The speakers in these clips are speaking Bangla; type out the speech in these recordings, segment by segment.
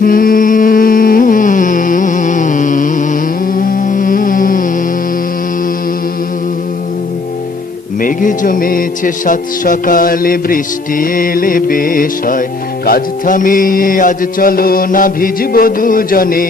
মেঘ জমেছে সাত সকালে, বৃষ্টি এলে বেশ হয়। কাজ থামিয়ে আজ চলো না ভিজবো দুজনে।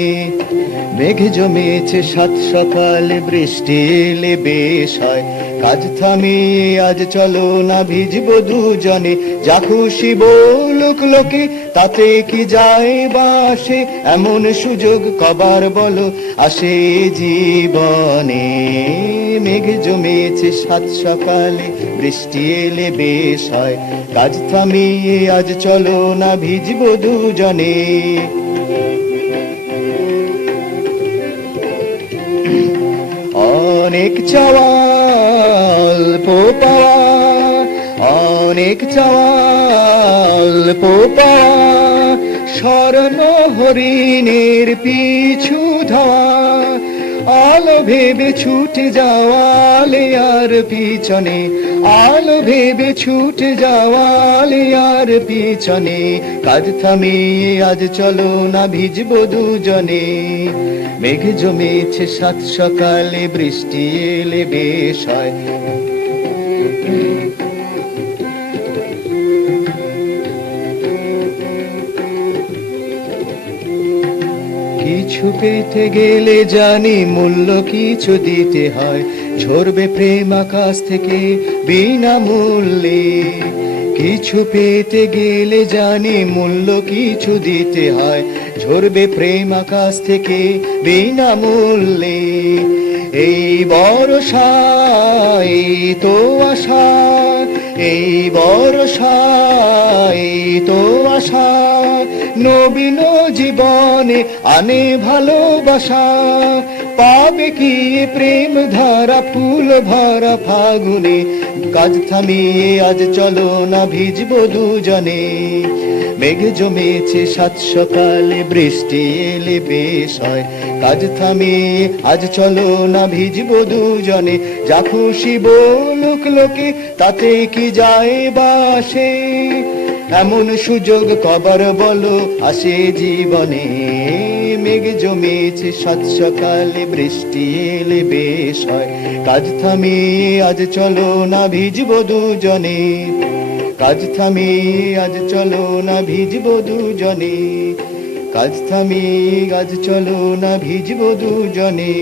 মেঘ জমেছে সাত সকালে, বৃষ্টি এলে বেশ হয়। কাজ থামিয়ে আজ চলো না ভিজবো দুজনে। যা খুশি বলুক লোকে, তাতে কি যায় বা আসে? এমন সুযোগ কবার বলো আসে জীবনে। মেঘ জমেছে সাত সকালে, বৃষ্টি এলে বেশ হয়। কাজ থামিয়ে আজ চলো না ভিজবো দুজনে। অনেক চাওয়া অল্প পাওয়া, অনেক চাওয়া অল্প পাওয়া, স্বর্ণ হরিণের পিছু ধাওয়া। আলো ভেবে ছুটে যাওয়া আলে আর পিছনে, আলো ভেবে ছুটে যাওয়া আলে আর পিছনে। কাজ থামিয়ে আজ চলো না ভিজবো দুজনে। মেঘ জমেছে সাত সকালে, বৃষ্টি এলে বেশ হয়। কিছু পেতে গেলে জানি মূল্য কিছু দিতে হয়। ঝরবে প্রেম আকাশ থেকে বিনামূল্যে। কিছু পেতে গেলে জানি মূল্য কিছু দিতে হয়। ঝরবে প্রেম আকাশ থেকে বিনামূল্যে। এই বর্ষা এই তো আশা, এই বর্ষা এই তো আশা, নবীন জীবনে আনে ভালোবাসা। পাবে কি প্রেম ধারা ফুল ভরা ফাগুনে। কাজ থামিয়ে আজ চলো না ভিজবো দুজনে। মেঘ জমেছে সাত সকালে, বৃষ্টি এলে বেশ হয়। কাজ থামিয়ে আজ চলো না ভিজবো দুজনে। যা খুশি বলুক লোকে, তাতে কি যায় বা আসে? এমন সুযোগ কবার বলো আসে জীবনে। মেঘ জমেছে সাত সকালে, বৃষ্টি এলে বেশ হয়। কাজ থামিয়ে আজ চলো না ভিজবো দুজনে। কাজ থামিয়ে আজ চলো না ভিজবো দুজনে। কাজ থামিয়ে আজ চলো না ভিজবো দুজনে।